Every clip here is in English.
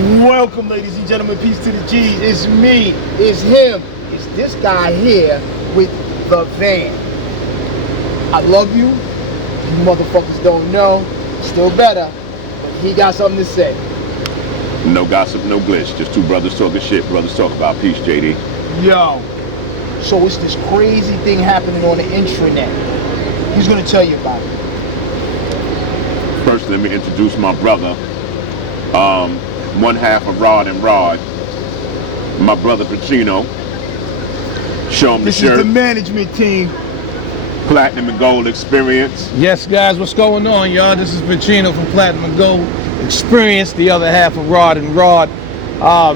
Welcome, ladies and gentlemen. Peace to the G's. It's me. It's him. It's this guy here with the van. I love you. You motherfuckers don't know. Still better. But he got something to say. No gossip, no glitch. Just two brothers talking shit. Brothers talk about peace, JD. Yo. So it's this crazy thing happening on the intranet. He's gonna tell you about it. First, let me introduce my brother. One half of Rod and Rod. My brother Pacino. Show him the shirt. This is the management team. Platinum and Gold Experience. Yes, guys, what's going on, y'all? This is Pacino from Platinum and Gold Experience, the other half of Rod and Rod.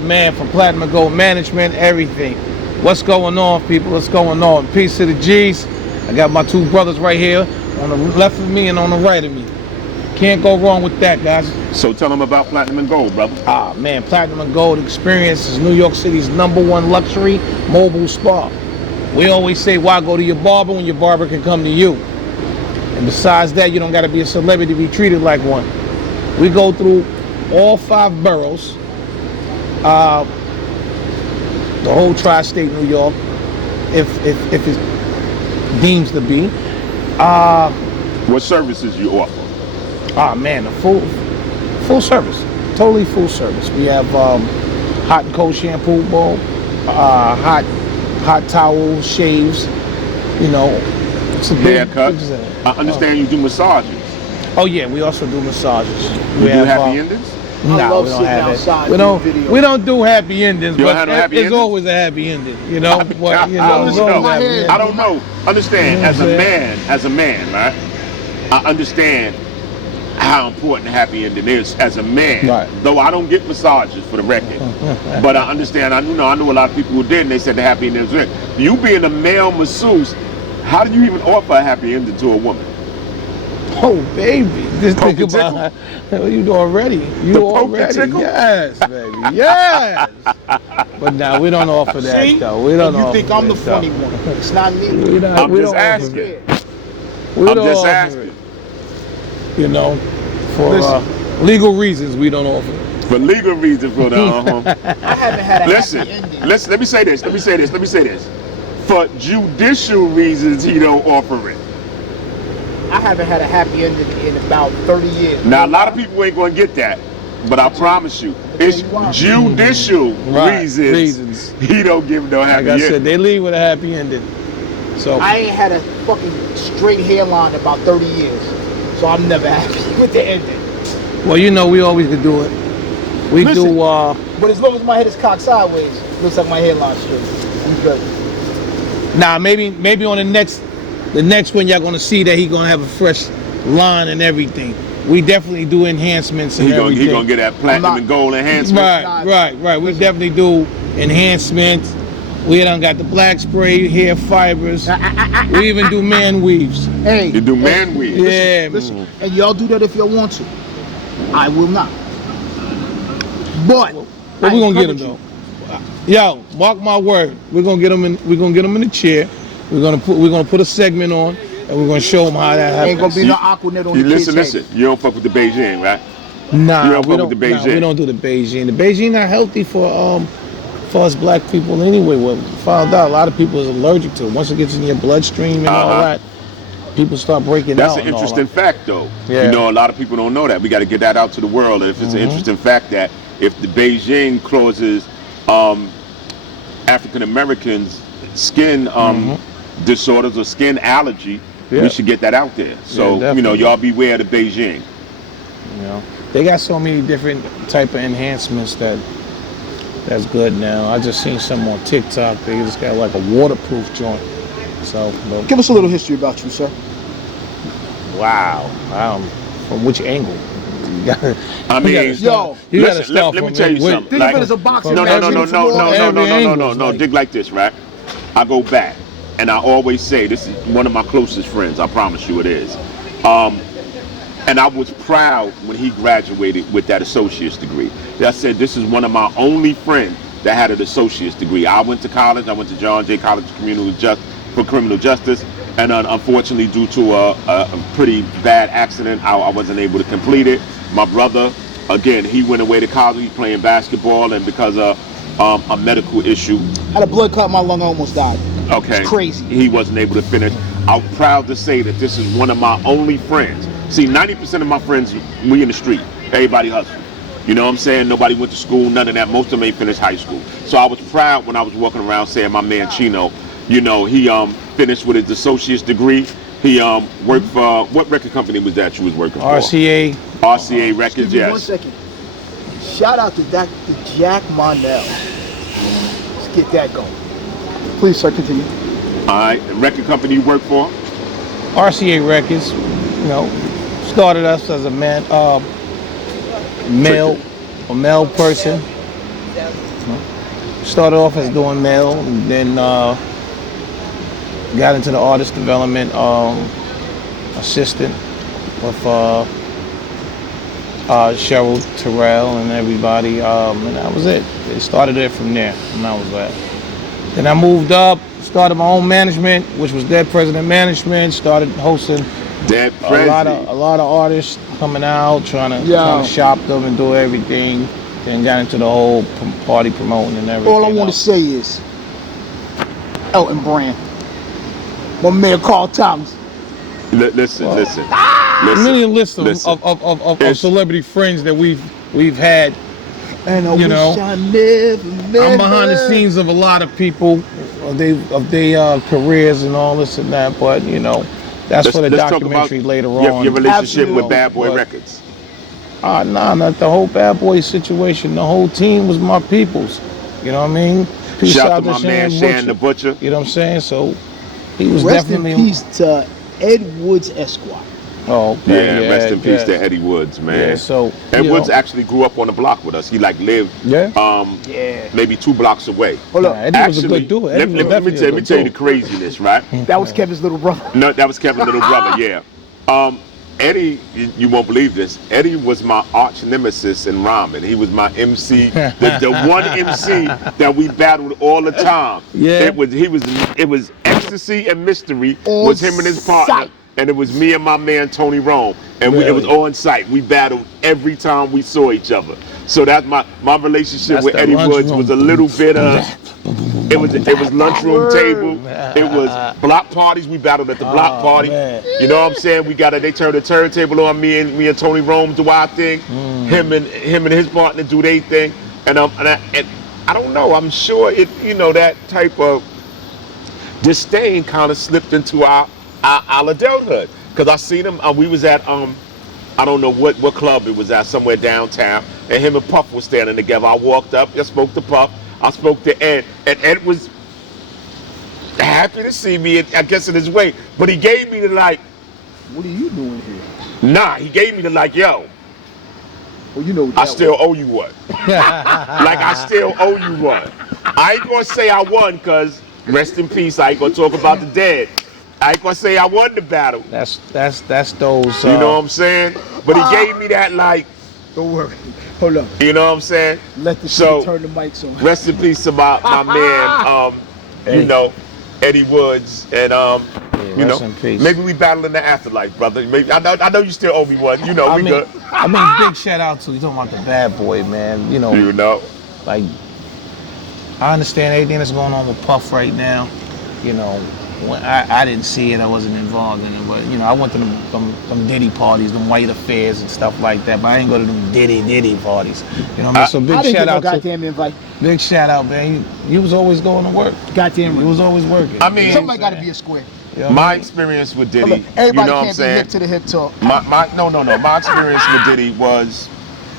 Man, from Platinum and Gold Management, everything. What's going on, people? What's going on? Peace to the G's. I got my two brothers right here, on the left of me and on the right of me. Can't go wrong with that, guys. So tell them about Platinum and Gold, brother. Man, Platinum and Gold Experience is New York City's #1 luxury mobile spa. We always say, why go to your barber when your barber can come to you? And besides that, you don't got to be a celebrity to be treated like one. We go through all 5 boroughs, the whole tri-state New York, if it deems to be. What services you offer? Man, a full service, totally full service. We have hot and cold shampoo bowl, hot towels, shaves, you know. It's a big haircut. I understand you do massages. Oh yeah, we also do massages. We do happy endings? No, we don't have it. We don't do happy endings, you but have no happy it's endings? always a happy ending, you know. I don't know. Understand, as a man, right? I understand how important a happy ending is as a man. Right. Though I don't get massages, for the record. But I understand. I know a lot of people who did, and they said the happy ending was great. You being a male masseuse, how do you even offer a happy ending to a woman? Oh baby, just Poke think and about what you do already. You The poke and already, tickle? yes, baby, yes. But now we don't offer that See? though. We don't. You offer think I'm the that, funny though. one. It's not me. I'm we just don't offer asking. it. We I'm don't just offer asking. it. You know, for Listen. legal reasons, we don't offer it. For legal reasons, for the I haven't had a listen. happy ending. Listen. Let me say this. For judicial reasons, he don't offer it. I haven't had a happy ending in about 30 years. Now, a lot of people ain't going to get that, but I promise you, it's judicial Right, reasons. He don't give no happy Like I said, ending. they leave with a happy ending. So I ain't had a fucking straight hairline in about 30 years. So I'm never happy with the ending. well, you know, we always could do it. We Listen. do. But as long as my head is cocked sideways, looks like my hairline's straight. I'm good. Nah, maybe on the next one, y'all gonna see that he gonna have a fresh line and everything. We definitely do enhancements and everything. He gonna get that platinum and gold enhancement. Right. We definitely do enhancements. We done got the black spray, hair fibers. We even do man weaves. Hey. You do man weave. Yeah, Listen, and y'all do that if y'all want to. I will not. But But I we're gonna get him encourage though. Yo, mark my word. We're gonna get him in. We're gonna get him in the chair. We're gonna put a segment on, and we're gonna show him how that you. Ain't happens. gonna be no Aquanet on You the listen. kid's head. You don't fuck with the Beijing, right? Nah, You don't we fuck with the Beijing. we don't do the Beijing. The Beijing not healthy for us black people anyway. What we found out, a lot of people is allergic to it. Once it gets in your bloodstream and all that, people start breaking That's out. an and all interesting that. fact, though. Yeah. You know, a lot of people don't know that. We got to get that out to the world. And if it's an interesting fact that if the Beijing causes African Americans skin disorders or skin allergy, we should get that out there. So, you know, y'all beware of the Beijing. You know, they got so many different type of enhancements that's good now. I just seen some on TikTok. They just got like a waterproof joint. So, but, Give us a little history about you, sir. wow. From which angle? I mean, Yo, you gotta listen, start let me from tell you wait, something. Think of it as a boxing No. match. Like- Dig like this, right? I go back, and I always say, this is one of my closest friends. I promise you it is. And I was proud when he graduated with that associate's degree. I said, this is one of my only friends that had an associate's degree. I went to college. I went to John Jay College for Criminal Justice. And unfortunately, due to a pretty bad accident, I wasn't able to complete it. My brother again, he went away to college. He playing basketball, and because of a medical issue, Had a blood clot in my lung, I almost died. okay, It's crazy. he wasn't able to finish. I'm proud to say that this is one of my only friends. See, 90% of my friends, we in the street. Everybody hustle. You know what I'm saying? Nobody went to school, none of that. Most of them ain't finished high school. So I was proud when I was walking around saying my man Chino, you know, he finished with his associate's degree. He worked for, what record company was that you was working for? RCA. RCA Records, Give me 1 yes. second. Shout out to Dr. Jack Monell. Let's get that going. Please, sir, continue. All right, the record company you work for? RCA Records, you know, started us as a male person. Started off as doing male, and then got into the artist development assistant with Cheryl Terrell and everybody, and that was it. It started it from there, and that was that. Then I moved up, started my own management, which was Dead President Management. Started hosting Dead a President. lot of artists coming out, trying to shop them and do everything. Then got into the whole party promoting and everything. All I want to say is, Elton Brand, my man Carl Thomas. Listen. Many a list of It's- celebrity friends that we've had. And I You wish know, I never met I'm behind the her. scenes of a lot of people, of their careers and all this and that. But you know, that's for the Let's talk documentary about later your on. relationship Absolutely. with Bad Boy But- Records. Nah, not the whole Bad Boy situation. The whole team was my peoples. You know what I mean? Peace Shout out out to my man Shan the Butcher. You know what I'm saying? So he was Rest in definitely. peace to Ed Woods Esquire. Oh, okay, Yeah, rest in peace yeah. to Eddie Woods, man. Yeah, so Ed you Woods know, actually grew up on the block with us. He like lived Yeah. Yeah. maybe 2 blocks away. Hold Nah, up. Eddie was a good dude. Eddie was Let me definitely a tell good you the dude. craziness, right? That was Kevin's little brother. No, that was Kevin's little brother, yeah. Eddie, you won't believe this. Eddie was my arch nemesis in rhyming. He was my MC, the one MC that we battled all the time. Yeah. It was Ecstasy and Mystery On was him and his partner. sight. And it was me and my man Tony Rome. And it was Really? on site. We battled every time we saw each other. So that's my relationship That's with that Eddie lunchroom. Woods was a little bit it was lunchroom table. It was block parties. We battled at the block party. man. You know what I'm saying? They turned the turntable on me and Tony Rome do our thing. Him and his partner do their thing. And I don't know. I'm sure that type of disdain kind of slipped into our adulthood. Cause I seen him. We was at I don't know what club it was at, somewhere downtown, and him and Puff was standing together. I walked up, I spoke to Puff, I spoke to Ed, and Ed was happy to see me, I guess in his way, but he gave me the like, What are you doing here? nah, he gave me the like, yo, Well, you know what I that still owe you one. Like I still owe you one. I ain't gonna say I won, cause rest in peace, I ain't gonna talk about the dead. I ain't gonna say I won the battle. That's those. You know what I'm saying? But he gave me that like, was. Don't worry. Hold up. you know what I'm saying? Let the So- shit turn the mics on. Rest in peace to my man, Eddie Woods, and rest in peace. maybe we battle in the afterlife, brother. Maybe I know you still owe me one. You know, I we mean, good. big shout out to you talking about the Bad Boy, man. You know, like I understand everything that's going on with Puff right now. You know, when I didn't see it, I wasn't involved in it, but you know, I went to them Diddy parties, them white affairs and stuff like that. But I didn't go to them Diddy parties. You know what I mean? So I big didn't shout get no out to goddamn invite. big shout out, man. You was always going to work. Goddamn You right. was always working. I mean, Somebody got to be a square. You know what I My mean? experience with Hold Diddy, up. Everybody you know what I'm can't be saying? hip to the hip talk. My experience with Diddy was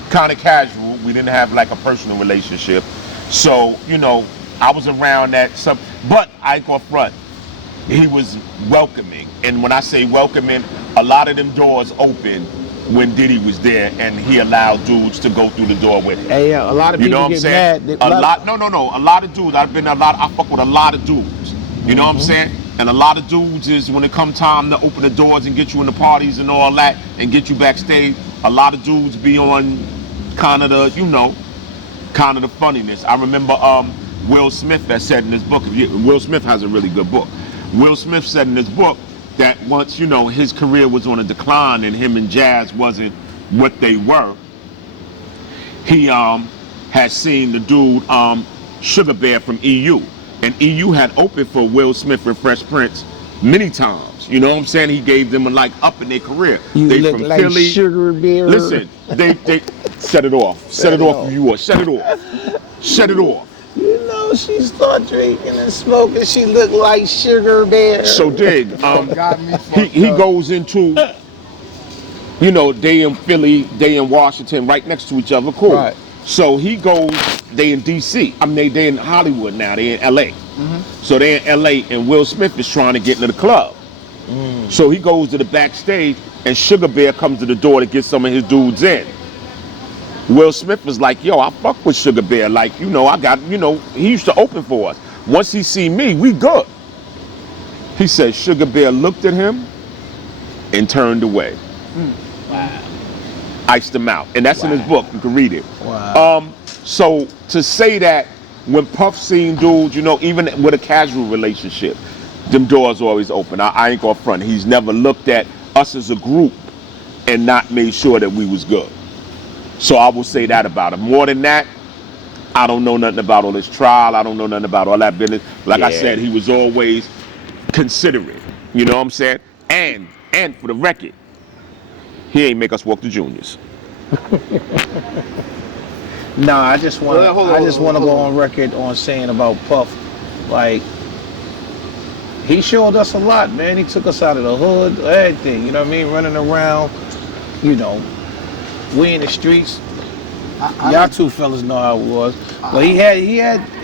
kind of casual. We didn't have like a personal relationship, so I was around that some, but I ain't gonna front. He was welcoming, and when I say welcoming, a lot of them doors open when Diddy was there, and he allowed dudes to go through the door with him. Hey, a lot of You people know what I'm get saying? mad. A lot of dudes. I fuck with a lot of dudes. You know what I'm saying? And a lot of dudes is when it come time to open the doors and get you in the parties and all that and get you backstage, a lot of dudes be on kind of the funniness. I remember Will Smith that said in his book, Will Smith has a really good book. Will Smith said in his book that once, his career was on a decline and him and Jazz wasn't what they were, he had seen the dude Sugar Bear from EU, and EU had opened for Will Smith and Fresh Prince many times. You know what I'm saying? He gave them a leg up in their career. You They look from like Philly. Sugar Bear. Listen, they set it off. Set it off. You are. Set it off. Shut it off. You know, she start drinking and smoking. She look like Sugar Bear. So dig. Got me He fucked up. goes into, you know, they in Philly, they in Washington, right next to each other. Cool. Right. So he goes. They in DC. I mean, they in Hollywood now. They in LA. So they in LA, and Will Smith is trying to get into the club. So he goes to the backstage, and Sugar Bear comes to the door to get some of his dudes in. Will Smith was like, yo, I fuck with Sugar Bear. Like, you know, I got, you know, he used to open for us. Once he see me, we good. He said Sugar Bear looked at him and turned away. Iced him out. And that's in his book. You can read it. Wow. So to say that when Puff seen dudes, you know, even with a casual relationship, them doors always open. I ain't gonna front. He's never looked at us as a group and not made sure that we was good. So I will say that about him. More than that, I don't know nothing about all this trial. I don't know nothing about all that business. Like I Yeah. said, he was always considerate. You know what I'm saying? And for the record, he ain't make us walk the juniors. Nah, I just want to. Hold on, I just want to hold go on. on record on saying about Puff, like he showed us a lot, man. He took us out of the hood, everything. You know what I mean? Running around, you know, we in the streets. Y'all two fellas know how it was. But he had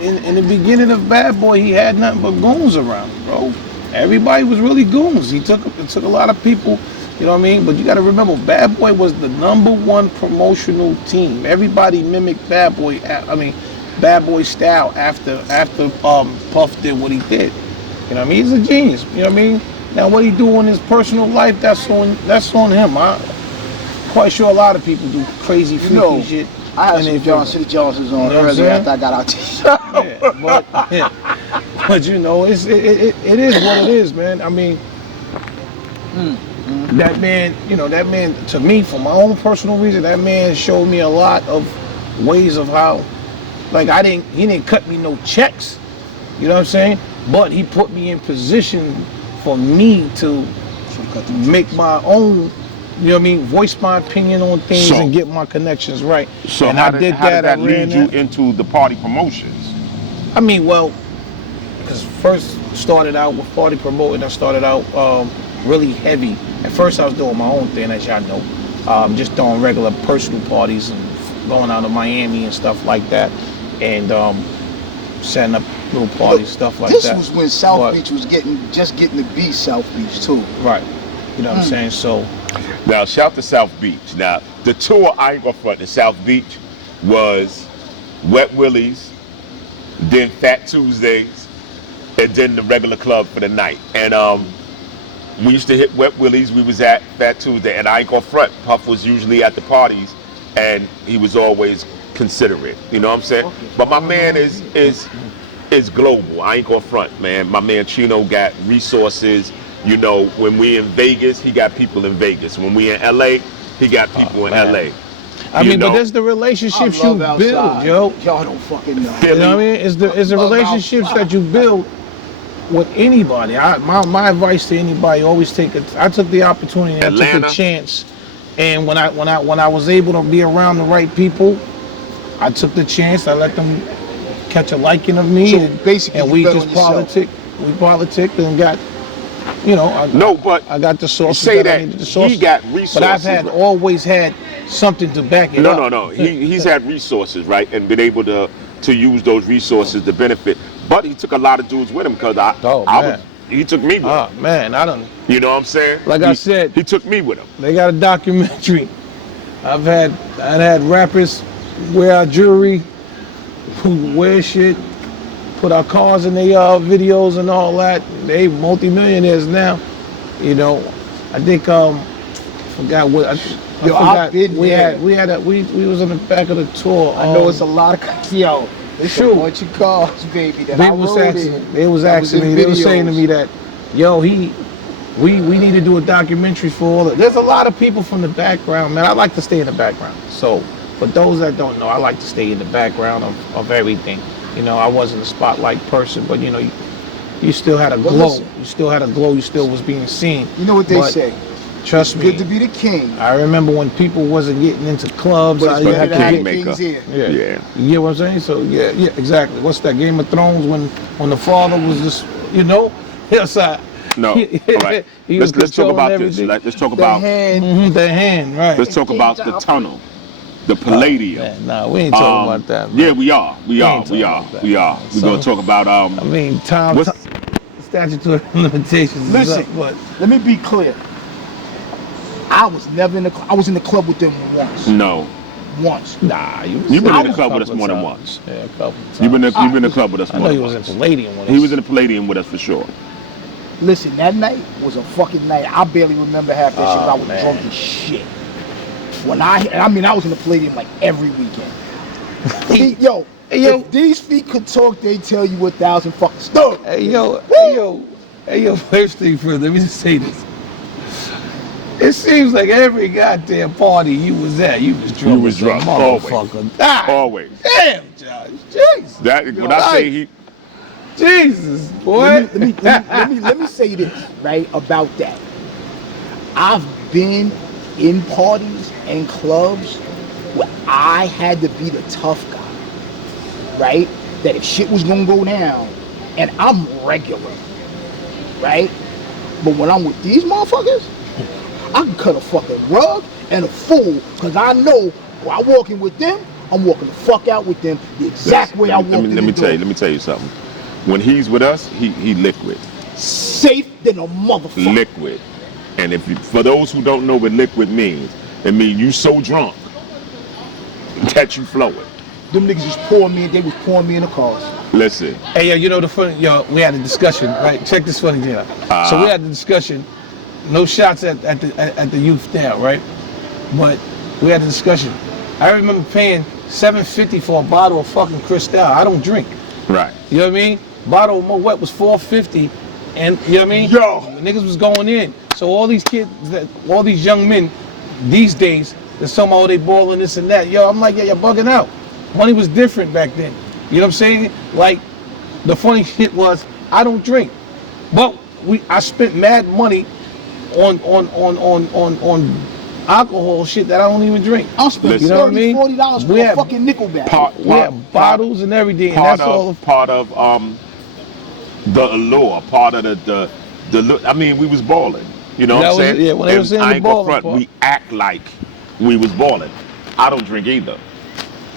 in the beginning of Bad Boy, he had nothing but goons around him, bro. Everybody was really goons. It took a lot of people. You know what I mean? But you got to remember, Bad Boy was the #1 promotional team. Everybody mimicked Bad Boy. I mean, Bad Boy style after Puff did what he did. You know what I mean? He's a genius. You know what I mean? Now what he do in his personal life, that's on him. I'm quite sure a lot of people do crazy freaky know, shit. I had and some they City Johnsons on You know what I'm earlier saying? after I got out the show. Yeah, but you know, it is what it is, man. I mean, that man, you know, that man, to me, for my own personal reason, that man showed me a lot of ways of how, like, he didn't cut me no checks, you know what I'm saying? But he put me in position for me to make my own, you know what I mean, voice my opinion on things So- and get my connections right. So and how I did did that I lead ran you that. into the party promotions? I mean, well, because first started out with party promoting, I started out really heavy. At first I was doing my own thing, as y'all know, just doing regular personal parties and going out to Miami and stuff like that, and setting up little parties, stuff like This that. was when South But- Beach was just getting to be South Beach too. Right. You know what I'm saying? So, Now, shout to South Beach. Now, the tour I ain't gonna front to South Beach was Wet Willie's, then Fat Tuesdays, and then the regular club for the night. And we used to hit Wet Willie's. We was at Fat Tuesday, and I ain't gonna front. Puff was usually at the parties, and he was always considerate. You know what I'm saying? But my man is global. I ain't gonna front, man. My man Chino got resources. You know, when we in Vegas, he got people in Vegas. When we in LA, he got people in man. LA. I You mean, know? but there's the relationships I you love build, outside. yo. Y'all don't fucking know. You know what I mean? It's the Love relationships outside. that you build with anybody. My advice to anybody: always I took the opportunity, I took Atlanta. a chance, and when I was able to be around the right people, I took the chance. I let them catch a liking of me, So and, basically and you we bet just on yourself. politicked and got, you know, No, but I got the you sources say that I that needed. The he sources, got resources. but I've always had something to back it up. No. He's had resources, right, and been able to use those resources to benefit. But he took a lot of dudes with him because man. he took me with him. Oh man, I don't. You know what I'm saying? Like I said- he took me with him. They got a documentary. I've had rappers wear our jewelry, who wear shit, put our cars in their videos and all that. They multimillionaires now. You know, I think forgot what I Yo, forgot. I've been we there. we was on the back of the tour. I know it's a lot of yo. It's Shoot. a bunch of cars, baby. That I They was rode asking, in. they was That asking in me, they was saying to videos. me that, yo, we need to do a documentary for all the, there's a lot of people from the background, man. I like to stay in the background. So But those that don't know, I like to stay in the background of everything. You know, I wasn't a spotlight person, but you know, you still had a Well, glow. listen. You still had a glow. You still was being seen. You know what they But say? Trust It's me. good to be the king. I remember when people wasn't getting into clubs. But it's you better had to to have get, Kingmaker. kings here. yeah. Yeah. You get what I'm saying? So yeah, exactly. What's that? Game of Thrones when the father was just, you know, outside. No. All right. He was Let's talk controlling about everything. this. Let's talk The about hand. The hand, right? let's talk about the tunnel, the Palladium. Man, nah, we ain't talking about that. Man. Yeah, we are. We ain't are. We talking are. about that. We are. We're So- gonna talk about I mean, time, What's- statutory limitations. is Listen, up, but let me be clear. I was never in the. I was in the club with them once. no. Once. nah, You've been in the a club with couple us more than times. once. Yeah, a couple times. You've been in the club with us I more know than he was in once. Palladium with us. He was in the Palladium with us for sure. Listen, that night was a fucking night. I barely remember half that shit. 'Cause I was man. drunk as shit. When I was in the Palladium like every weekend. Yo, if these feet could talk, they tell you 1,000 fucking stories. Hey yo, first thing first, let me just say this. It seems like every goddamn party you was at, you was drunk. You was as a drunk, always. motherfucker. God Always. damn, Josh. Jesus. That when I say he, Jesus, boy. Let me say this, right, about that. I've been in parties and clubs where I had to be the tough guy, right? That if shit was gonna go down, and I'm regular, right? But when I'm with these motherfuckers, I can cut a fucking rug and a fool, because I know while I'm walking with them, I'm walking the fuck out with them the exact way I walked in the door. Let me tell you something. When he's with us, he liquid. Safe than a motherfucker. Liquid. And for those who don't know what liquid means, it means you so drunk that you flowing. Them niggas just pouring me, they was pouring me in the cars. Listen. Hey, yo, you know the funny, yo, we had a discussion, right? Check this funny thing out. So we had the discussion, no shots at the youth now, right? But we had a discussion. I remember paying $7.50 for a bottle of fucking Cristal. I don't drink. Right. You know what I mean? Bottle of Moet was $4.50, and you know what I mean? Yo. Niggas was going in. So all these kids, all these young men, these days, they're somehow they balling this and that. Yo, I'm like, yeah, you're bugging out. Money was different back then. You know what I'm saying? Like, the funny shit was, I don't drink, but I spent mad money on alcohol shit that I don't even drink. I'll spend Listen. You know what I mean? $40 for We a had fucking Nickelback. We had bottles and everything, and Part that's all. of the allure, part of the I mean, we was balling. You know what I'm saying? Yeah, when they was in I the ain't gonna balling front, part. we act like we was balling. I don't drink either.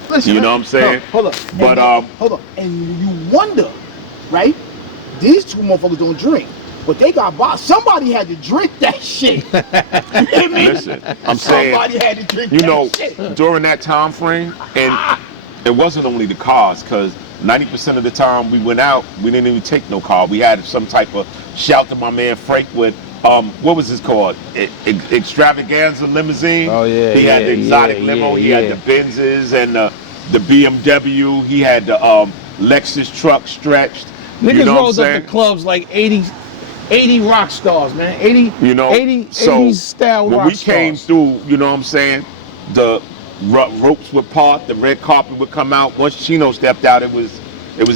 Listen, You know what I'm saying? Hold up. But, hold up. And you wonder, right? These two motherfuckers don't drink, but they got bottles. Somebody had to drink that shit. You hear me? Listen, I'm saying, Somebody had to drink you that know, shit. during that time frame, and it wasn't only the cars, because 90% of the time we went out, we didn't even take no car. We had some type of, shout to my man Frank with, what was this called? Extravaganza limousine. Oh, yeah, He had the exotic limo. He had the Benzes and the BMW. He had the Lexus truck stretched. Niggas you know what I'm rolled up saying? the clubs like 80 rock stars, man. 80, You know, 80 style when rock we came stars. through, you know what I'm saying? The ropes would part, the red carpet would come out. Once Chino stepped out, it was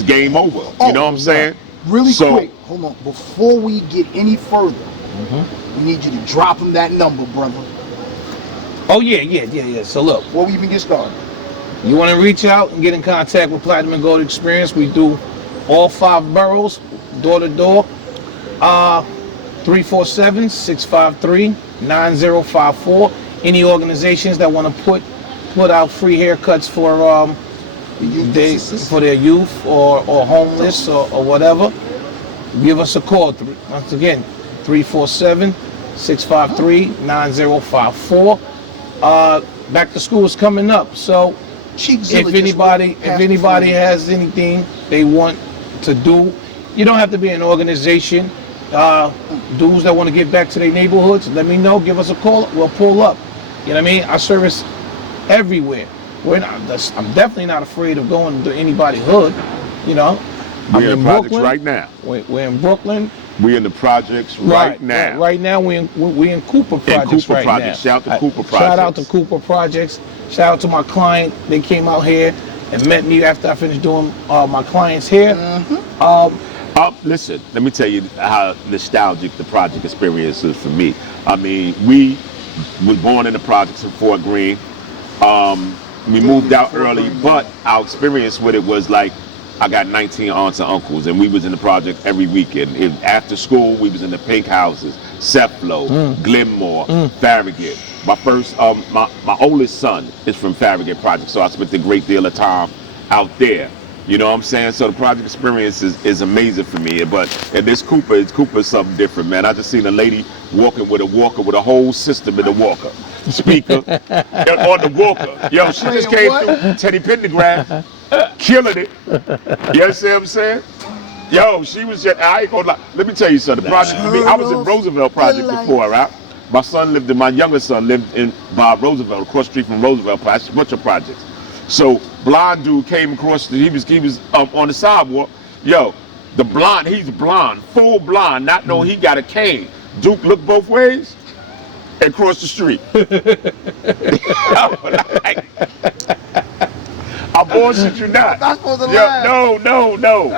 game over. You know what I'm saying? Really So- quick, hold on. Before we get any further, we need you to drop him that number, brother. Oh yeah. So look, Before we even get started. you want to reach out and get in contact with Platinum and Gold Experience? We do all 5 boroughs, door to door. 347-653-9054. Any organizations that want to put out free haircuts for for their youth or homeless or whatever, give us a call. Once again, 347-653-9054. Back to school is coming up, so if anybody has anything they want to do, you don't have to be an organization. Dudes that want to get back to their neighborhoods, let me know. Give us a call. We'll pull up. You know what I mean? I service everywhere. I'm definitely not afraid of going to anybody's hood. You know, We're I'm in in projects Brooklyn right now. We're in Brooklyn. We in the projects right now. Right now we in Cooper Projects Cooper right Projects. now. Shout out to Cooper Shout out to Projects. Cooper Projects. Shout out to my client. They came out here and met me after I finished doing my clients here. Listen, let me tell you how nostalgic the project experience is for me. I mean, we was born in the projects in Fort Greene. We moved out early, but our experience with it was like, I got 19 aunts and uncles, and we was in the project every weekend. After school, we was in the pink houses, Seflo, Glenmore, Farragut. My first, my oldest son is from Farragut Project, so I spent a great deal of time out there. You know what I'm saying? So the project experience is amazing for me. But and this Cooper is something different, man. I just seen a lady walking with a walker with a whole system in the walker. Speaker on the walker. Yo, she just came through Teddy Pendergrass, killing it. You understand what I'm saying? Yo, she was just, I ain't gonna lie. Let me tell you something. The project for me, I was in Roosevelt Project before, right? My younger son lived in Bob Roosevelt, across the street from Roosevelt Project, Butcher Projects. So blonde dude came across, he was on the sidewalk. Yo, he's blonde, full blonde, not knowing he got a cane. Duke looked both ways and crossed the street. I bullshit you not. Not supposed to laugh. No.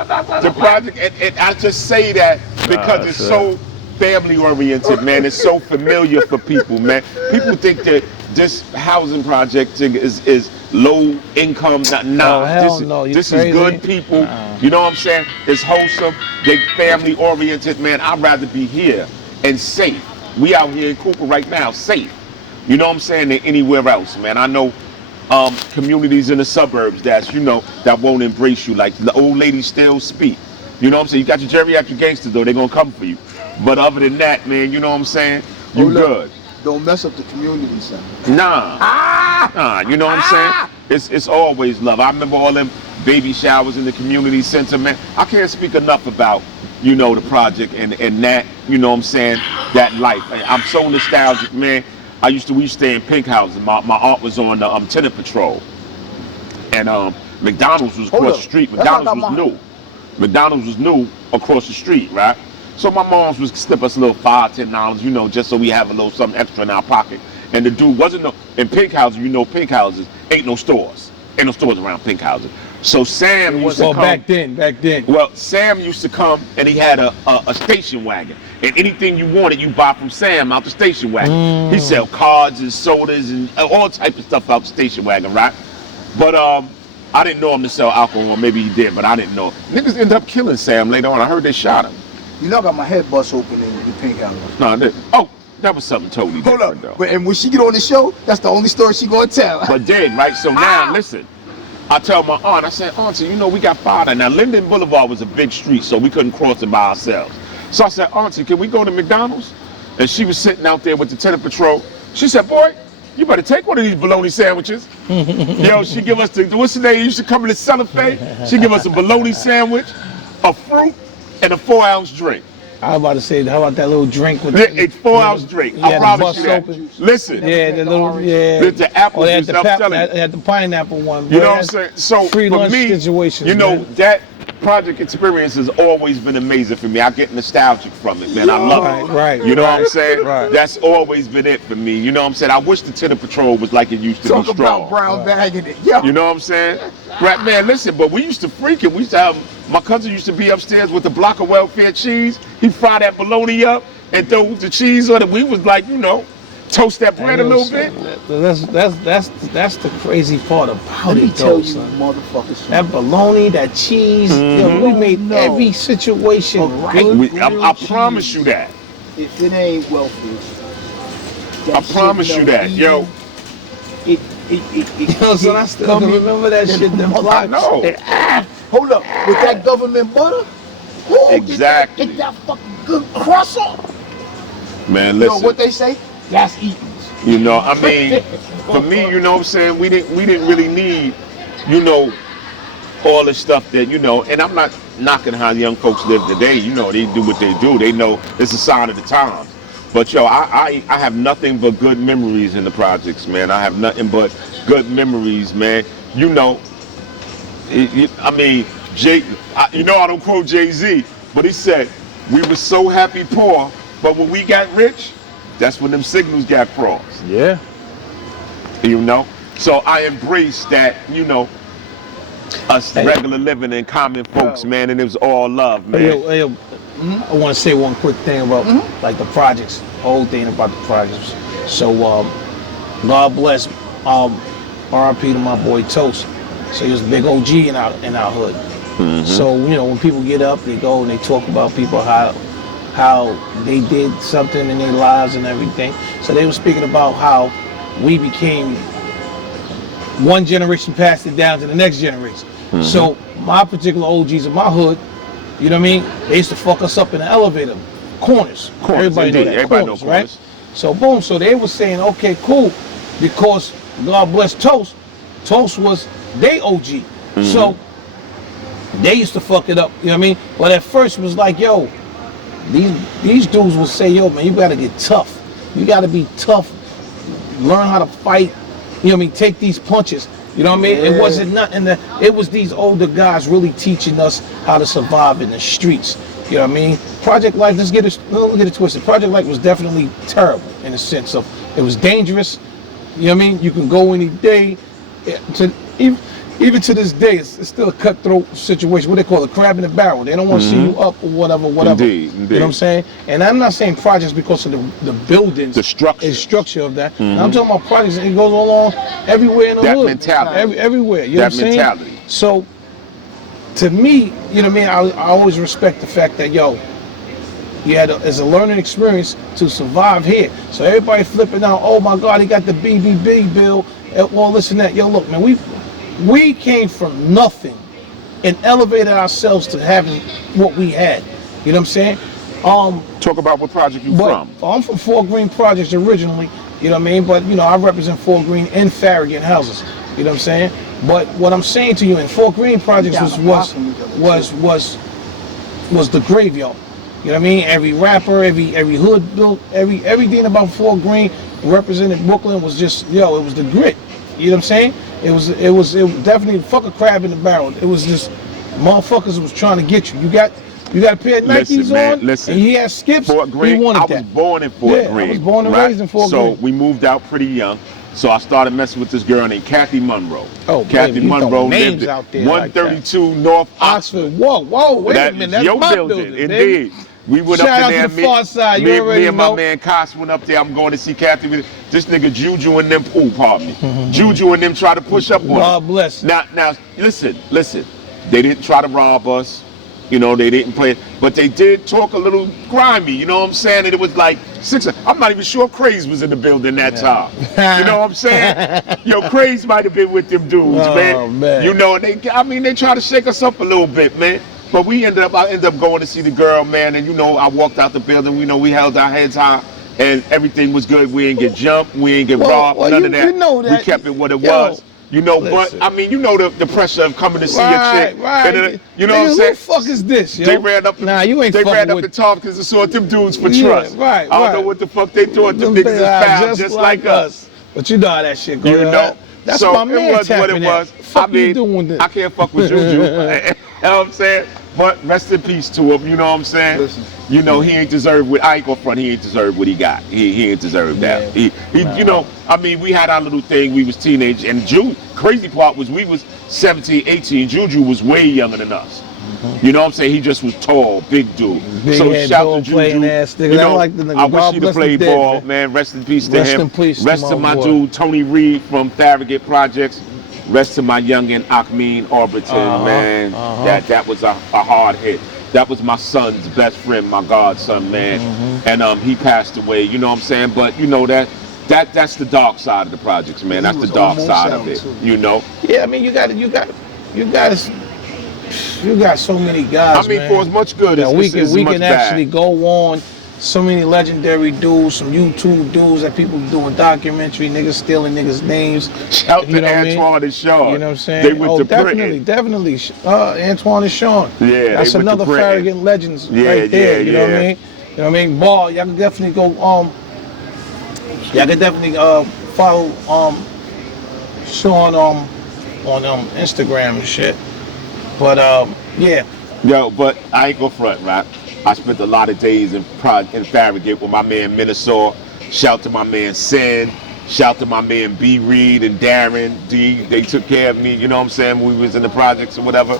The project, and I just say that because it's so family oriented, man. It's so familiar for people, man. People think that this housing project is low income. Nah, hell no. This is good people. You know what I'm saying? It's wholesome. They family oriented, man. I'd rather be here and safe. We out here in Cooper right now, safe. You know what I'm saying? Than anywhere else, man. I know communities in the suburbs that won't embrace you. Like the old ladies still speak. You know what I'm saying? You got your geriatric gangsters though, they're gonna come for you. But other than that, man, you know what I'm saying? You good. Don't mess up the community, son. Nah, you know what I'm saying? It's always love. I remember all them baby showers in the community center, man. I can't speak enough about, the project and that, you know what I'm saying, that life. I'm so nostalgic, man. We used to stay in pink houses. My aunt was on the tenant patrol. And McDonald's was across the street. McDonald's was new across the street, right? So my moms would slip us a little $5, $10, just so we have a little something extra in our pocket. And the dude wasn't in pink houses, pink houses, ain't no stores. Ain't no stores around pink houses. So Sam used to come. Back then. Well, Sam used to come and he had a station wagon. And anything you wanted, you buy from Sam out the station wagon. He sell cards and sodas and all types of stuff out the station wagon, right? But I didn't know him to sell alcohol. Maybe he did, but I didn't know. Niggas ended up killing Sam later on. I heard they shot him. You know I got my head bust open in the pink house. No, I didn't. Oh, that was something totally different, though. And when she get on the show, that's the only story she gonna tell. But then, right? So now, listen. I tell my aunt, I said, Auntie, we got fire. Now, Linden Boulevard was a big street, so we couldn't cross it by ourselves. So I said, Auntie, can we go to McDonald's? And she was sitting out there with the tenant patrol. She said, boy, you better take one of these bologna sandwiches. Yo, she give us what's the name? You used to come in the cellophane. She give us a bologna sandwich, a fruit, and a 4-ounce drink. I was about to say, how about that little drink with it's 4-ounce drink. I promise you that. Open. Listen. Yeah, the little, The apple juice, I'm telling you. They had the pineapple one. You know what I'm saying? So free for lunch me, situations, that project experience has always been amazing for me. I get nostalgic from it, man. I love it. Right. You know what I'm saying? Right. That's always been it for me. You know what I'm saying? I wish the tenant patrol was like it used to Talk be strong. about brown bagging it. Yo. You know what I'm saying? Right, man, listen, but we used to freak it. We used to have, my cousin used to be upstairs with a block of welfare cheese. He'd fry that bologna up and throw the cheese on it. We was like, toast that bread a little bit. That's the crazy part about Let me it, tell though, you, son. motherfuckers. That bologna, that cheese, we made every situation right. I promise you that. If it ain't welfare, I promise you that, yo. Yo, son, I still can remember that shit. I know. Hold up, with that government butter. Ooh, Exactly. Get that fucking good croissant. Man, You know listen. what they say? That's eating. I mean, for me, you know what I'm saying? We didn't really need, all this stuff that, and I'm not knocking how young folks live today. They do what they do. They know it's a sign of the times. But yo, I have nothing but good memories in the projects, man. I have nothing but good memories, man. I don't quote Jay-Z, but he said, We were so happy poor, but when we got rich, that's when them signals got crossed. Yeah. You know? So I embrace that, you know, us regular living and common folks, man, and it was all love, man. Hey, yo, I want to say one quick thing about like the projects, whole thing about the projects. So, God bless, R.I.P. to my boy Toast. So he was a big OG in our hood. So, you know, when people get up, they go and they talk about people, how they did something in their lives and everything. So they were speaking about how we became, one generation passed it down to the next generation. So my particular OGs in my hood, you know what I mean? They used to fuck us up in the elevator, corners. Everybody know that, everybody corners, know right? corners. So boom, so they were saying, okay, cool, because God bless Toast. Toast was they OG. So they used to fuck it up, you know what I mean? But at first it was like, yo, these dudes will say, yo, man, you gotta get tough. You gotta be tough, learn how to fight, you know what I mean? Take these punches. You know what I mean? It wasn't nothing that, it was these older guys really teaching us how to survive in the streets. You know what I mean? Project Life, let's get it twisted. Project Life was definitely terrible in the sense of it was dangerous. You know what I mean? You can go any day. Even to this day, it's still a cutthroat situation. What they call a crab in the barrel. They don't want to see you up or whatever. Indeed. You know what I'm saying? And I'm not saying projects because of the buildings, The structure. and structure of that. I'm talking about projects that it goes along everywhere in the That hood. mentality. Everywhere. You know That what I'm saying? mentality. So, to me, you know what I mean? I always respect the fact that, yo, you had as a learning experience to survive here. So everybody flipping out, oh my God, he got the BBB bill, and all this and that. Yo, look, man, we came from nothing and elevated ourselves to having what we had. You know what I'm saying? Talk about what project you But from. I'm from Fort Greene Projects originally, you know what I mean? But, you know, I represent Fort Greene and Farragut houses, you know what I'm saying? But what I'm saying to you, in Fort Greene Projects was the graveyard. You know what I mean? Every rapper, every hood built, everything about Fort Greene represented Brooklyn was just, yo, it was the grit. You know what I'm saying? It was definitely fuck a crab in the barrel. It was just motherfuckers was trying to get you. You got a pair of Nikes on, listen. and he had skips. Fort Greene, he wanted I that. was born in Fort Greene. I was born and raised in Fort Greene. So we moved out pretty young. So I started messing with this girl named Kathy Monroe. Oh, Kathy baby, you Monroe throwing lived names at out there like 132 North Oxford. Whoa, wait a minute. That's your my building. baby. Indeed. We went Shout up out in there. to the far side. You Me already and know. my man Kos went up there. I'm going to see Kathy. This nigga Juju and them, pardon me. Juju and them try to push up on God us. bless. Now, listen. They didn't try to rob us. You know, they didn't play it. But they did talk a little grimy. You know what I'm saying? And it was like 6. I'm not even sure Craze was in the building that time. You know what I'm saying? Yo, Craze might have been with them dudes, Man. You know, they try to shake us up a little bit, man. But I ended up going to see the girl, man, and you know, I walked out the building, we held our heads high, and everything was good. We didn't get jumped, we didn't get robbed, none of that. You know that. We kept it what it was. You know, listen. but I mean, you know the pressure of coming to see a chick. Right. And, you know Nigga, what I'm saying? Who the fuck is this, yo? They ran up. You ain't They fucking ran up with. the top because they saw them dudes for Yeah, trust. right, I don't know right. what the fuck they thought. Them niggas is foul just like us. But you know how that shit goes. You know. That's so my man it was what it was. Fuck I mean, you doing this? I can't fuck with Juju. You know what I'm saying? But rest in peace to him. You know what I'm saying? Listen. You know, he ain't deserved what I ain't gonna front. He ain't deserved what he got. He ain't deserved that. Yeah. You know, I mean, we had our little thing. We was teenage, and crazy part was we was 17, 18. Juju was way younger than us. You know what I'm saying? He just was tall, big dude. Big so head, shout to ball Juju. playing ass nigga. You know, I like the nigga. I wish God he'd have bless the played dead, ball, man. Rest in peace to Rest him. in peace to Rest to my my boy. dude Tony Reed from Farragut Projects. Rest to my youngin' Akhmeen Orbiton, man. That was a hard hit. That was my son's best friend, my godson, man. And he passed away. You know what I'm saying? But you know that's the dark side of the projects, man. That's the dark side of it. You know. Yeah, I mean, you got so many guys. I mean, man, for as much good as we as can much bad. actually go on. So many legendary dudes, some YouTube dudes that people doing documentary, niggas stealing niggas' names. Shout You to know what I mean? Antoine and Sean. You know what I'm saying? They went to Britain. definitely. Antoine and Sean. Yeah, That's they went another to Britain. Farragut legends Yeah, right there. yeah, You know what I yeah. mean? You know what I mean? Ball, y'all can definitely go. Y'all can definitely follow Sean on Instagram and shit. But yeah. Yo, but I ain't gonna front, right? I spent a lot of days in Farragut with my man Minnesota. Shout to my man Sin. Shout to my man B Reed and Darren D. They took care of me, you know what I'm saying, when we was in the projects or whatever.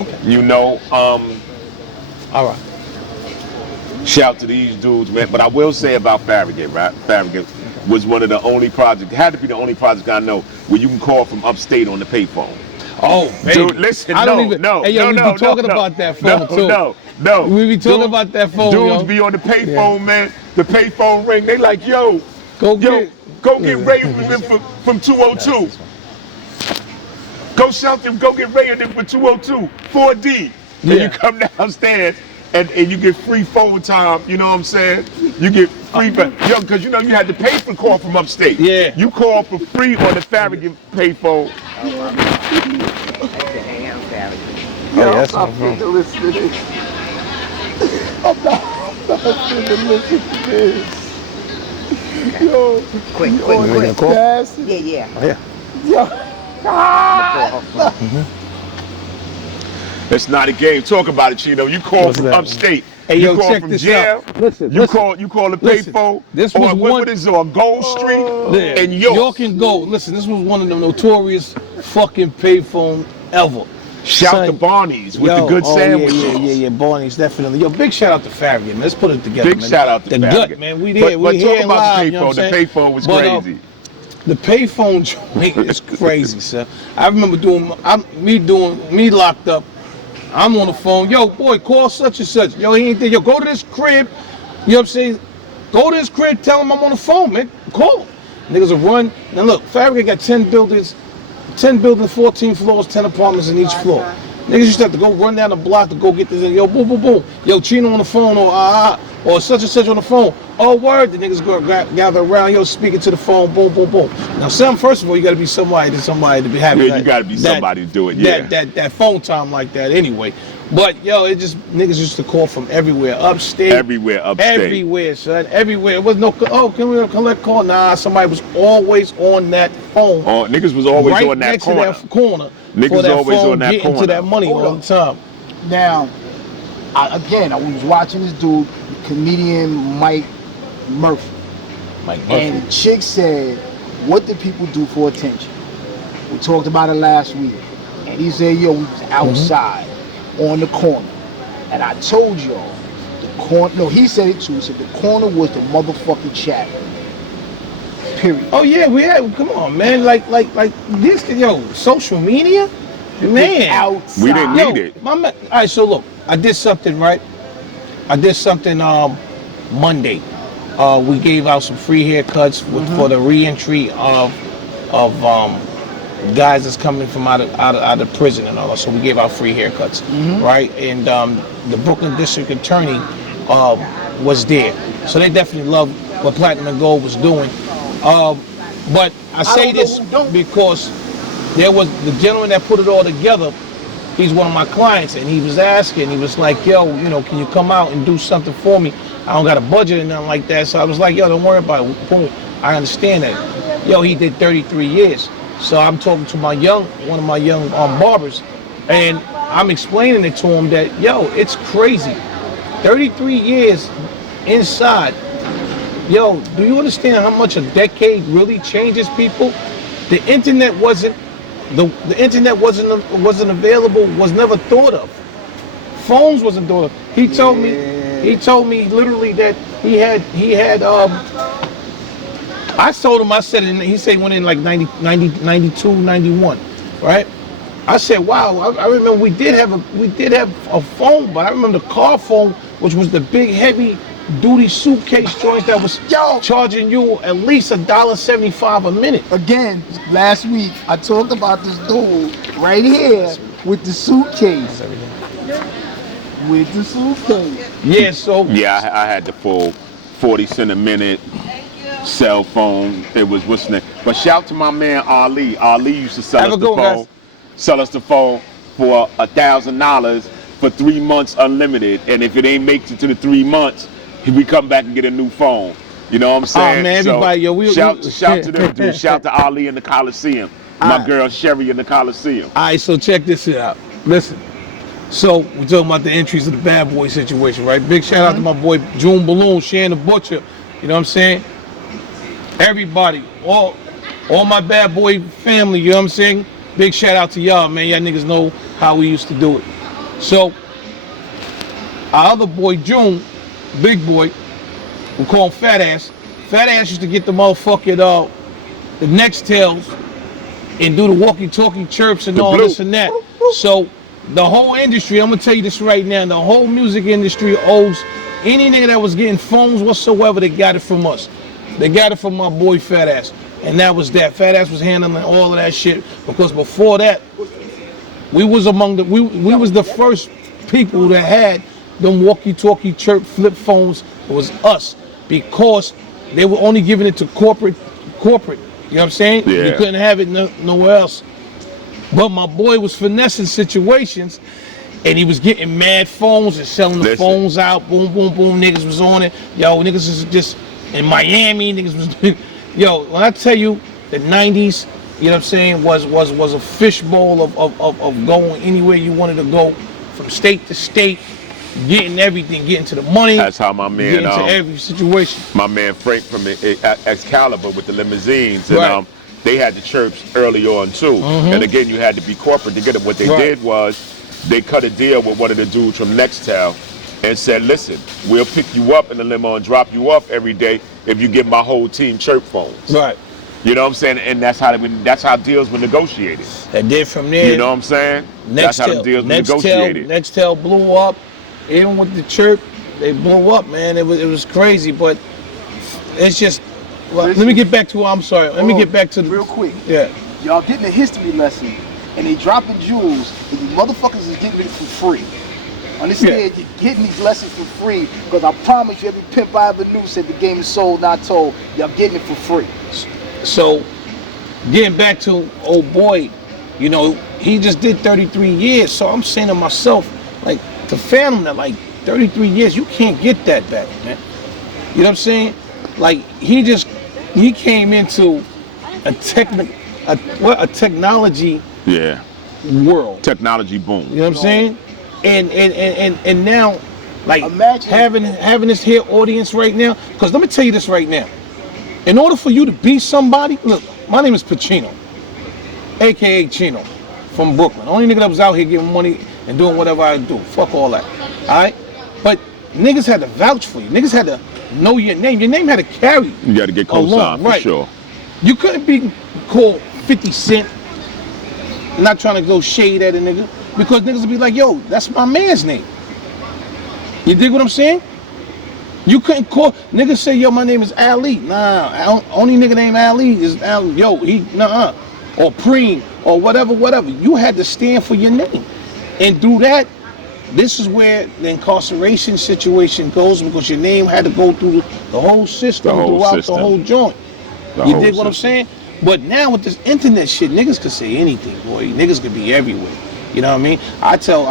Okay. You know, All right. shout to these dudes, man. But I will say about Farragut, right? Farragut was one of the only projects, had to be the only project I know where you can call from upstate on the payphone. Oh, baby. Dude, listen, I no, don't even, no, hey, yo, no, we no, be talking no, about that phone, no, too. No. We be talking about that phone, Dudes yo. be on the payphone, man. The payphone ring. They like, yo, Go get Ray with them from 202. Go shout them, go get Ray with them for 202, 4D. And you come downstairs and you get free phone time, you know what I'm saying? You get free, yo, because you know you had to pay for call from upstate. Yeah. You call for free on the Farragut payphone. Yo, that's I'm no not finna listen to this. I'm not finna listen to this. Yo, Quick. Fast. Yeah. Oh, yeah. Yo. It's not a game. Talk about it, Chino. You call What's from that? upstate. Hey, you yo, call check from this jail. out. Listen, You call the Listen, payphone. this was on one- what is it, on Gold Street Yeah. in York. York and Gold. Listen, this was one of the notorious fucking payphone ever. Shout Son, to Barney's with yo, the good sandwiches. Yeah, Barney's definitely. Yo, big shout out to Farragut, man. Let's put it together, Big man. shout out to the Farragut. gut, man. We there. But we talk here about live, the you know what I'm payphone. The saying? payphone was But, crazy. The payphone joint is crazy, sir. I remember me locked up. I'm on the phone. Yo, boy, call such and such. Yo, he ain't there. Yo, go to this crib. You know what I'm saying? Go to this crib. Tell him I'm on the phone, man. Call him. Niggas will run. Now look, Farragut got 10 buildings, 14 floors, 10 apartments in each floor. Niggas used to have to go run down the block to go get this. Yo, boom, boom, boom. Yo, Chino on the phone, or such and such on the phone. Oh, word. The niggas go gather around, yo, speaking to the phone, boom, boom, boom. Now, first of all, you got to be somebody to be having Yeah, that. you got to be somebody to do it. Yeah. That phone time like that anyway. But yo, it just niggas used to call from everywhere, upstate. Everywhere upstate. Everywhere, son. Everywhere. It was no. Oh, can we collect call? Nah, somebody was always on that phone. Oh, niggas was always right on that next corner. to that corner. Niggas for that always phone, on that getting corner. to that money Hold all up. the time. Now, I was watching this dude, comedian Mike Murphy, and the chick said, "What do people do for attention?" We talked about it last week, and he said, "Yo, we was outside on the corner," and I told y'all the corner. No, he said it too. He said the corner was the motherfucking chat. Period. Oh yeah, we had. Come on, man. Like this. Yo, social media, man. Outside. We didn't Yo, need it. my man. All right, so look, I did something right. I did something Monday. We gave out some free haircuts for the re-entry of guys that's coming from out of prison and all that. So we gave out free haircuts, right? And the Brooklyn District Attorney was there, so they definitely loved what Platinum and Gold was doing. But I say this because there was the gentleman that put it all together. He's one of my clients, and he was asking. He was like, "Yo, you know, can you come out and do something for me? I don't got a budget and nothing like that." So I was like, "Yo, don't worry about it. Boom. I understand that." Yo, he did 33 years. So I'm talking to one of my young barbers, and I'm explaining it to him that, yo, it's crazy. 33 years inside. Yo, do you understand how much a decade really changes people? The internet wasn't available, was never thought of. Phones wasn't thought of. He told me literally that he had I told him, I said, he said he went in like 92, 91, right? I said, wow, I remember we did have a phone, but I remember the car phone, which was the big heavy duty suitcase joints that was charging you at least $1.75 a minute. Again, last week I talked about this dude right here with the suitcase. With the suitcase. Yeah, so Yeah, I had the full 40 cent a minute cell phone. It was what's the name? But shout to my man Ali. Ali used to sell us the phone. Sell us the phone for $1,000 for 3 months unlimited. And if it ain't make it to the 3 months, we come back and get a new phone. You know what I'm saying? Oh man, everybody, yo, shout to them dudes. Shout to Ali in the Coliseum. My girl Sherry in the Coliseum. All right, so check this shit out. Listen, So we're talking about the entries of the Bad Boy situation, right? Big shout out to my boy June Balloon, Shan the Butcher. You know what I'm saying? Everybody, all my Bad Boy family, you know what I'm saying? Big shout out to y'all, man. Y'all niggas know how we used to do it. So our other boy June, big boy, we call him Fat Ass. Fat Ass used to get the motherfucking the Nextels and do the walkie-talkie chirps and The all blue. this and that. So the whole industry, I'm gonna tell you this right now, the whole music industry owes any nigga that was getting phones whatsoever, they got it from us. They got it from my boy Fat Ass. And that was that. Fat Ass was handling all of that shit because before that, we was among the we was the first people that had them walkie-talkie chirp flip phones. It was us because they were only giving it to corporate. You know what I'm saying? Yeah. You couldn't have it nowhere else. But my boy was finessing situations, and he was getting mad phones and selling the Listen. phones out. Boom, boom, boom. Niggas was on it. Yo, niggas was just in Miami. Niggas was yo. When I tell you the '90s, you know what I'm saying, was a fishbowl of going anywhere you wanted to go, from state to state, getting everything, getting to the money. That's how my man, getting to every situation. my man Frank from Excalibur with the limousines, and Right. they had the chirps early on too. And again, you had to be corporate to get it. What they Right. did was they cut a deal with one of the dudes from Nextel and said, listen, we'll pick you up in the limo and drop you off every day if you give my whole team chirp phones. Right. You know what I'm saying? And that's how deals were negotiated. And then from there, You know what I'm saying? That's how the deals were negotiated. Nextel blew up. Even with the chirp, they blew up, man. It was crazy, but it's just. Well, let me get back to. I'm sorry. Let me get back to the, real quick. Yeah. Y'all getting a history lesson, and they dropping jewels, and you motherfuckers is getting it for free. Understand, you're getting these lessons for free, because I promise you, every pimp I ever knew said the game is sold, not told. Y'all getting it for free. So, getting back to old boy, you know, he just did 33 years. So I'm saying to myself, like, to fathom that, like, 33 years, you can't get that back, man. You know what I'm saying? Like, he came into a technology Yeah. world. Technology boom. You know what I'm saying? And now, like, Imagine- having this here audience right now, because let me tell you this right now. In order for you to be somebody, look, my name is Pacino, aka Chino, from Brooklyn. Only nigga that was out here giving money and doing whatever I do. Fuck all that. Alright? But niggas had to vouch for you. Niggas had to know your name. Your name had to carry you. You got to get Alone, co-signed for right. sure. You couldn't be called 50 Cent. Not trying to go shade at a nigga. Because niggas would be like, yo, that's my man's name. You dig what I'm saying? You couldn't call, niggas say, yo, my name is Ali. Nah, only nigga named Ali is Ali. Yo, or Preem, or whatever. You had to stand for your name. And through that, this is where the incarceration situation goes, because your name had to go through the whole system, throughout the whole joint. You dig what I'm saying? But now with this internet shit, niggas could say anything, boy. Niggas could be everywhere. You know what I mean? I tell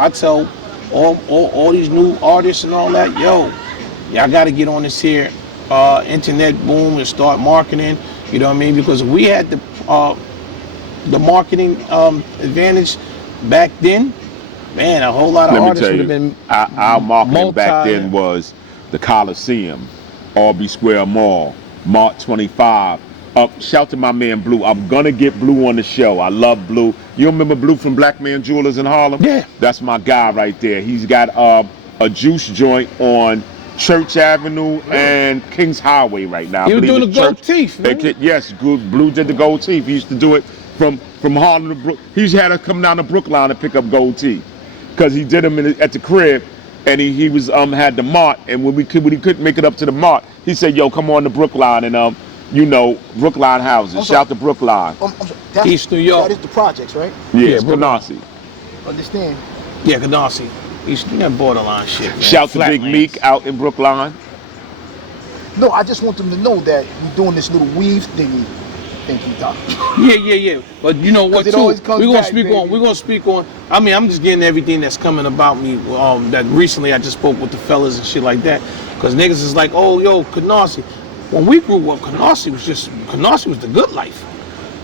all these new artists and all that, yo, y'all got to get on this here internet boom and start marketing. You know what I mean? Because we had the marketing advantage back then. Man, a whole lot of artists would have been our marketing back then was the Coliseum, Albee Square Mall, Mart 25. Shout to my man Blue. I'm gonna get Blue on the show. I love Blue. You remember Blue from Black Man Jewelers in Harlem? Yeah. That's my guy right there. He's got a juice joint on Church Avenue and Kings Highway right now. He was doing it's the gold Church. teeth, man. Yes, good. Blue did the gold teeth. He used to do it from Harlem to Brook. He used to have to come down to Brookline to pick up gold teeth, because he did them at the crib, and he was had the Mart, and when he couldn't make it up to the Mart, he said, "Yo, come on to Brookline and Brookline houses. Shout to Brookline. That's, East New York. That is the projects, right? Yes, Brookline. Canarsie. Understand? Yeah, Canarsie. East, that borderline shit, man. Shout to Big Flatlands. Meek out in Brookline. No, I just want them to know that we're doing this little weave thingy. Thank you, Doc. Yeah. But you know what? it Too, always comes we're gonna back, speak baby. on. We're gonna speak on. I mean, I'm just getting everything that's coming about me. That recently I just spoke with the fellas and shit like that. Because niggas is like, oh, yo, Canarsie. When we grew up, Canarsie was the good life.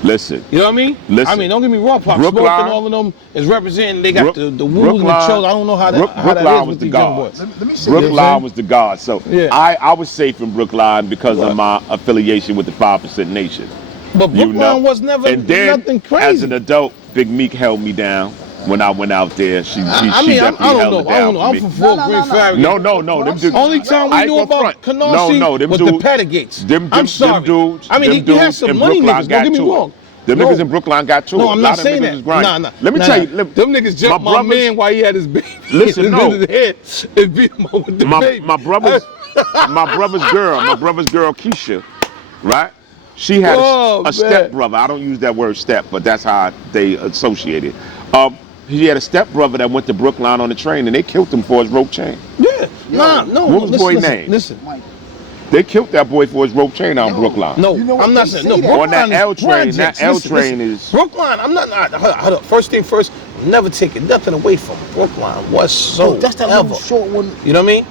Listen. You know what I mean? Listen. I mean, don't get me wrong. Pop Smoke Brookline- and all of them is representing. They got the Woos and the Brookline- Chos. I don't know how that is Brookline was with the these young God. boys. Let me say Brookline was the God. So Yeah. I was safe in Brookline because Right. of my affiliation with the 5% Nation. But You Brookline know? was never And then, nothing as crazy. an adult, Big Meek held me down when I went out there. She I definitely mean, I held don't it know. I down don't know. for I'm me. from Fort No, Greene, no. Farragut. No, them dudes. Only time I we ain't knew gonna about front. Canarsie No, them was dudes- the Patagates. Them I'm sorry. dudes. I mean, them he had dudes some in money Brookline niggas. got Don't get me to it. wrong. Them No. niggas in Brookline got to it. No, A I'm lot not of saying them that. niggas was grinding. Nah. Let me Nah, tell nah. you. Look, Them niggas jumped my brothers- man while he had his baby. Listen, in no. his head and beat him up with the baby. my brother's my brother's girl Keisha, right? She had Oh, a step brother. I don't use that word step, but that's how they associated. He had a step brother that went to Brookline on the train, and they killed him for his rope chain. Yeah. No. What was the boy's name? Listen. Mike, They killed that boy for his rope chain out in Brookline. No, You know what I'm not they saying. say No, that. Brookline On that is L train, projects. that L Listen, train listen. is- Brookline. I'm not. Hold up. First thing first. Never taking nothing away from Brookline whatsoever. that's that little short one. You know what I mean?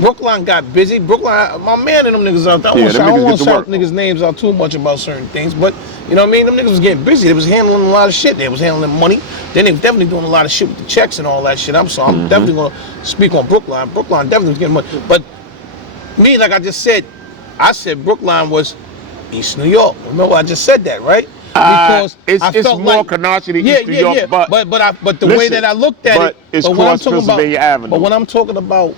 Brookline got busy. Brookline, my man and them niggas out there. I Yeah, don't them niggas want get to to shout work. niggas' names out too much about certain things, but you know what I mean? Them niggas was getting busy. They was handling a lot of shit. They was handling money. Then they was definitely doing a lot of shit with the checks and all that shit. I'm definitely gonna speak on Brookline. Brookline definitely was getting money. But me, like I just said, I said Brookline was East New York. Remember I just said that, right? it's I felt more like, Canarsie than East New York, but the way listen, that I looked at but it, it's but when I'm cross talking about, Pennsylvania Avenue. but when I'm talking about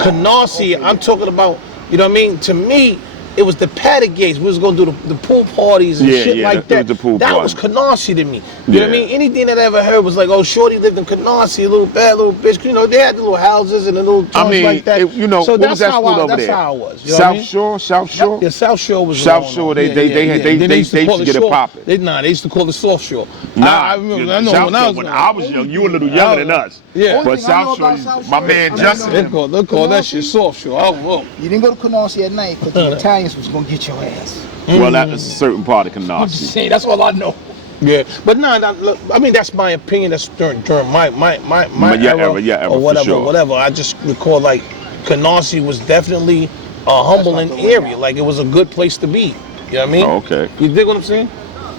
Canarsie, I'm talking about, you know what I mean? To me, it was the Patagates. We was gonna do the pool parties and Yeah, shit yeah, like that was that. the pool That party. was Canarsie to me. You know what I Yeah. mean? Anything that I ever heard was like, oh, Shorty lived in Canarsie, a little bad little bitch. You know, they had the little houses and the little I joints mean, like that. you know, so what that's was that how school over that's there? how I was. You know what I mean? South Shore. Yeah, South Shore was South going Shore, on. they Yeah, they yeah, they yeah. they Then they used to used call to it get it Shore. popping. They used to call it Soft Shore. Nah, I remember. I know South when I Shore, was when going. I was young, you were a little younger than us. Yeah. Only But thing I know South Shore, about South my Shore- man I don't Justin. know. They call that shit Soft Shore. Oh, You didn't go to Canarsie at night because the Italians was gonna get your ass. Well, that is a certain part of I'm just Canarsie. saying, that's all I know. yeah. But look, I mean, that's my opinion. That's during my era, for or whatever, sure. whatever. I just recall like Canarsie was definitely a humbling not the way area. out. Like it was a good place to be. You know what I mean? Oh, okay. You dig what I'm saying?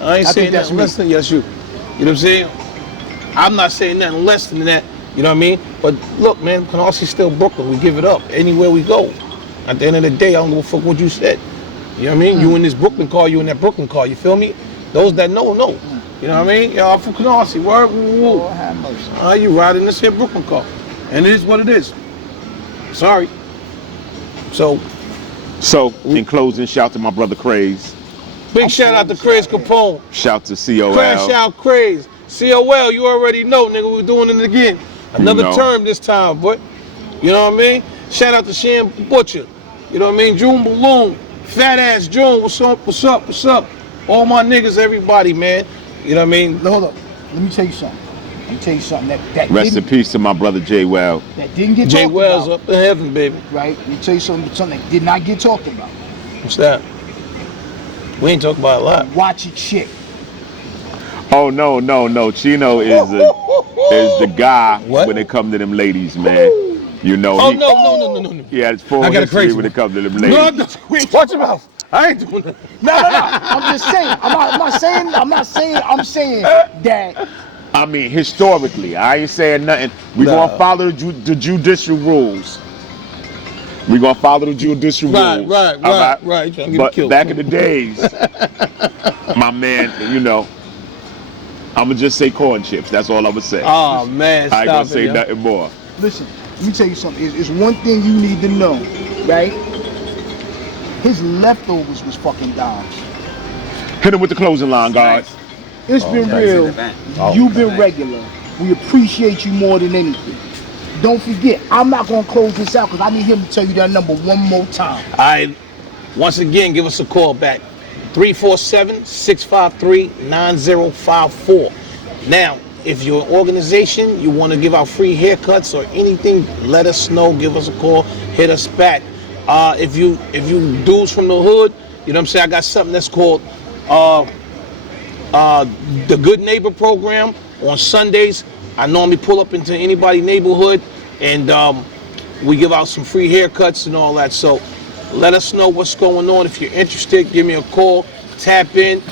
I ain't I saying think that's nothing me. less than yes, you. You know what I'm saying? I'm not saying nothing less than that. You know what I mean? But look, man, Canarsie still Brooklyn. We give it up anywhere we go. At the end of the day, I don't give a fuck what you said. You know what I mean? You in this Brooklyn car, you in that Brooklyn car. You feel me? Those that know. You know what I mean? Y'all from Canarsie. Word. Woo. Lord have mercy. You riding this here Brooklyn car. And it is what it is. Sorry. So, So, in closing, shout to my brother Craze. big shout out to Craze Capone. Shout to COL. Crash out Craze. COL, you already know, nigga, we're doing it again. Another know. term this time, but you know what I mean? Shout out to Sham Butcher. You know what I mean? June Balloon. Fat ass June. What's up? What's up? What's up? All my niggas, everybody, man. You know what I mean? Hold up. Let me tell you something. Let me tell you something that Rest in didn't, peace to my brother Jay Well. that didn't get Jay talked Wells about. up in heaven, baby. Right? Let me tell you something that did not get talked about. What's that? We ain't talking about a lot. Watch it chick. Oh no. Chino is the guy What? when it come to them ladies, man. You know, Oh, no. he had full I got a history crazy when one. it comes to them No, ladies. no, watch your mouth. I ain't doing that. No. I'm just saying. I'm saying that I mean, historically, I ain't saying nothing. We Nah. gonna follow the judicial rules. We gonna follow the judicial rules. Right. all You trying to get me But killed. back in the days, my man, you know, I'ma just say corn chips. That's all I'ma say. Oh, man, I ain't gonna stop say it, yo. nothing more. listen, let me tell you something. It's one thing you need to know, right? His leftovers was fucking dimes. Hit him with the closing line, guys. It's been real. You've been regular. We appreciate you more than anything. Don't forget, I'm not gonna close this out because I need him to tell you that number one more time. All right. Once again, give us a call back. 347-653-9054. Now, if you're an organization, you want to give out free haircuts or anything, let us know. Give us a call. Hit us back. If you dudes from the hood, you know what I'm saying? I got something that's called the Good Neighbor Program on Sundays. I normally pull up into anybody's neighborhood and we give out some free haircuts and all that. So let us know what's going on. If you're interested, give me a call. tap in.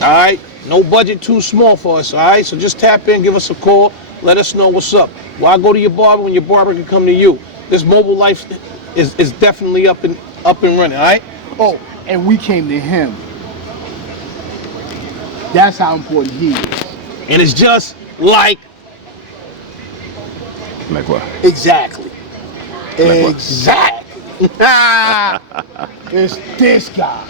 All right, no budget too small for us. All right, so just tap in, give us a call, let us know what's up. Why go to your barber when your barber can come to you? This mobile life is definitely up and running. All right. Oh, and we came to him. That's how important he is. And it's just like what? Exactly. Like what? Exactly. It's this guy.